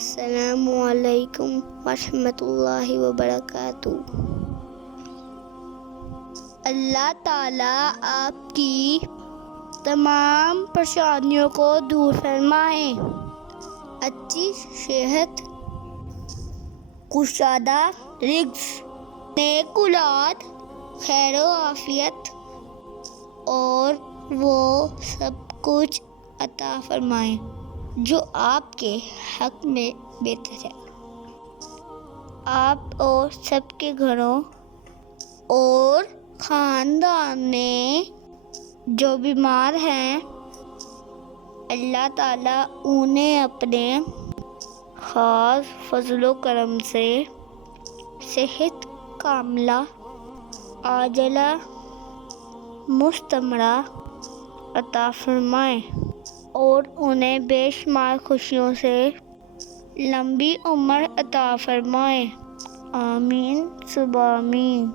السلام علیکم ورحمۃ اللہ وبرکاتہ۔ اللہ تعالیٰ آپ کی تمام پریشانیوں کو دور فرمائے، اچھی صحت، کشادہ رزق، نیک اولاد، خیر و عافیت اور وہ سب کچھ عطا فرمائے جو آپ کے حق میں بہتر ہے۔ آپ اور سب کے گھروں اور خاندان میں جو بیمار ہیں، اللہ تعالیٰ انہیں اپنے خاص فضل و کرم سے صحت کاملہ عاجلہ مستمرہ عطا فرمائے اور انہیں بے شمار خوشیوں سے لمبی عمر عطا فرمائے، آمین ثم آمین۔